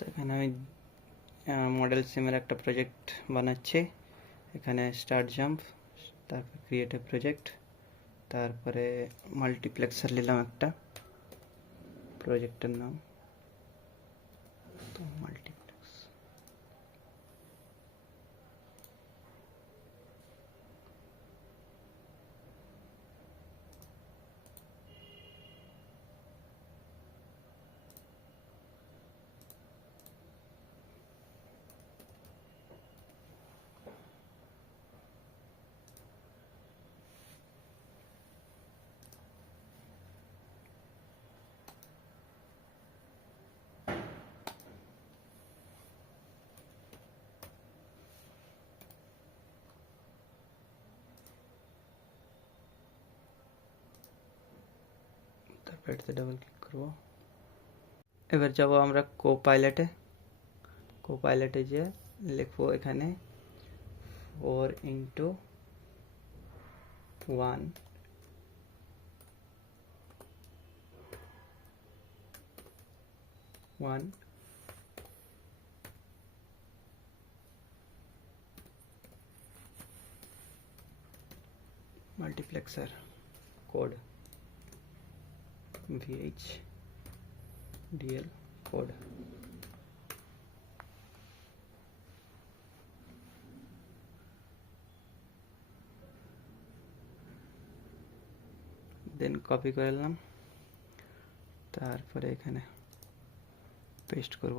তো এখানে আমি মডেল সিমের একটা প্রজেক্ট বানাচ্ছি। এখানে স্টার্ট জাম্প, তারপর ক্রিয়েট এ প্রজেক্ট, তারপরে মাল্টিপ্লেক্সার নিলাম একটা, প্রজেক্টের নাম তো মাল্টিপ্লেক্স। তারপর এটাতে ডাবল ক্লিক করব। এবার যাব আমরা কোপাইলটে যে লিখবো এখানে 4x1 multiplexer code VHDL code। দেন কপি করে নিলাম, তারপরে এখানে পেস্ট করব,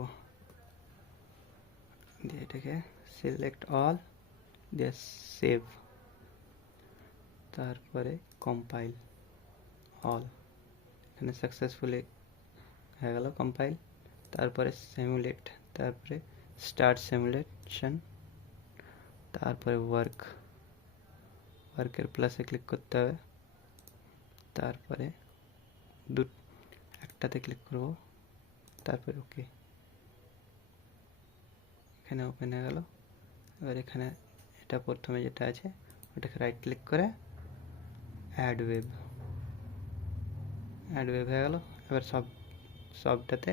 দিয়ে এটাকে সিলেক্ট অল, দিয়ে সেভ, তারপরে কম্পাইল অল। এখানে সাকসেসফুলি হয়ে গেল কম্পাইল। তারপরে সিমুলেট, তারপরে স্টার্ট সিমুলেশন, তারপরে ওয়ার্কের প্লাসে ক্লিক করতে হবে, তারপরে একটাতে ক্লিক করব, তারপরে ওকে। এখানে ওপেন হয়ে গেল। এবার এখানে এটা প্রথমে যেটা আছে ওটাকে রাইট ক্লিক করে অ্যাড ওয়েব হয়ে গেল। এবার সবটাতে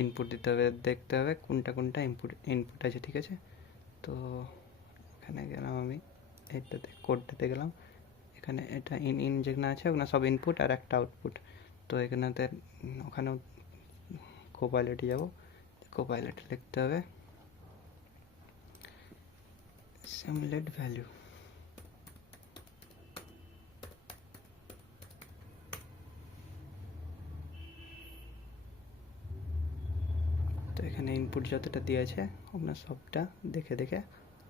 ইনপুট দিতে হবে, দেখতে হবে কোনটা ইনপুট আছে, ঠিক আছে। তো এখানে গেলাম, আমি এইটাতে কোডটাতে গেলাম, এখানে এটা ইন যেখানে আছে ওখানে সব ইনপুট আর একটা আউটপুট। তো এখানেতে ওখানে কোপাইলটে যাব, কোপাইলটে লিখতে হবে সিমুলেট ভ্যালু। তো এখানে ইনপুট যতটা দিয়ে আছে আপনার সবটা দেখে দেখে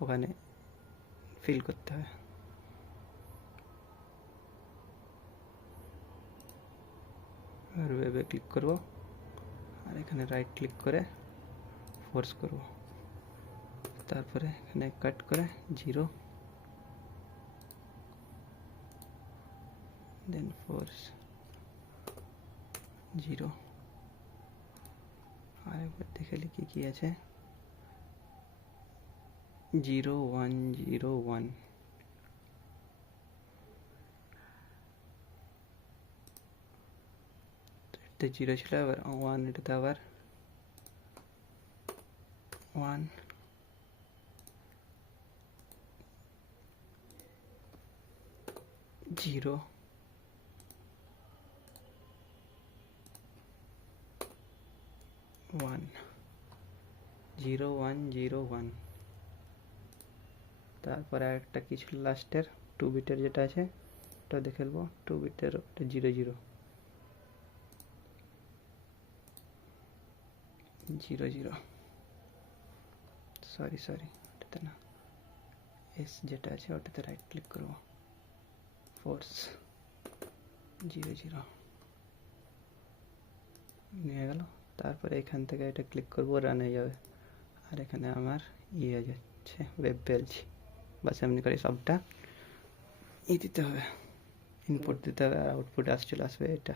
ওখানে ফিল করতে হবে। আর ওয়েবে ক্লিক করব, আর এখানে রাইট ক্লিক করে ফোর্স করব, তারপরে এখানে কাট করে 0, দেন ফোর্স 0। আর একবার দেখে লিখি কি আছে, 0 1 0 1। এটাতে 0 ছিল, আবার 1, এটাতে আবার 1 0 1 0 1 0 1। তারপরে আরেকটা কি ছিল লাস্টের 2 বিটের যেটা আছে ওটা দেখে নেবো, 2 বিটের 0 0 0 0। সরি ওটাতে না, এস যেটা আছে ওটাতে রাইট ক্লিক করবো, ফোর্স 0 0 নিয়ে গেল। তারপরে এখান থেকে এটা ক্লিক করবো, রান হয়ে যাবে। আর এখানে আমার হয়ে যাচ্ছে ওয়েব পেজ। বাস এমনি করে সবটা দিতে হবে, ইনপুট দিতে হবে, আর আউটপুট চলে আসবে এটা।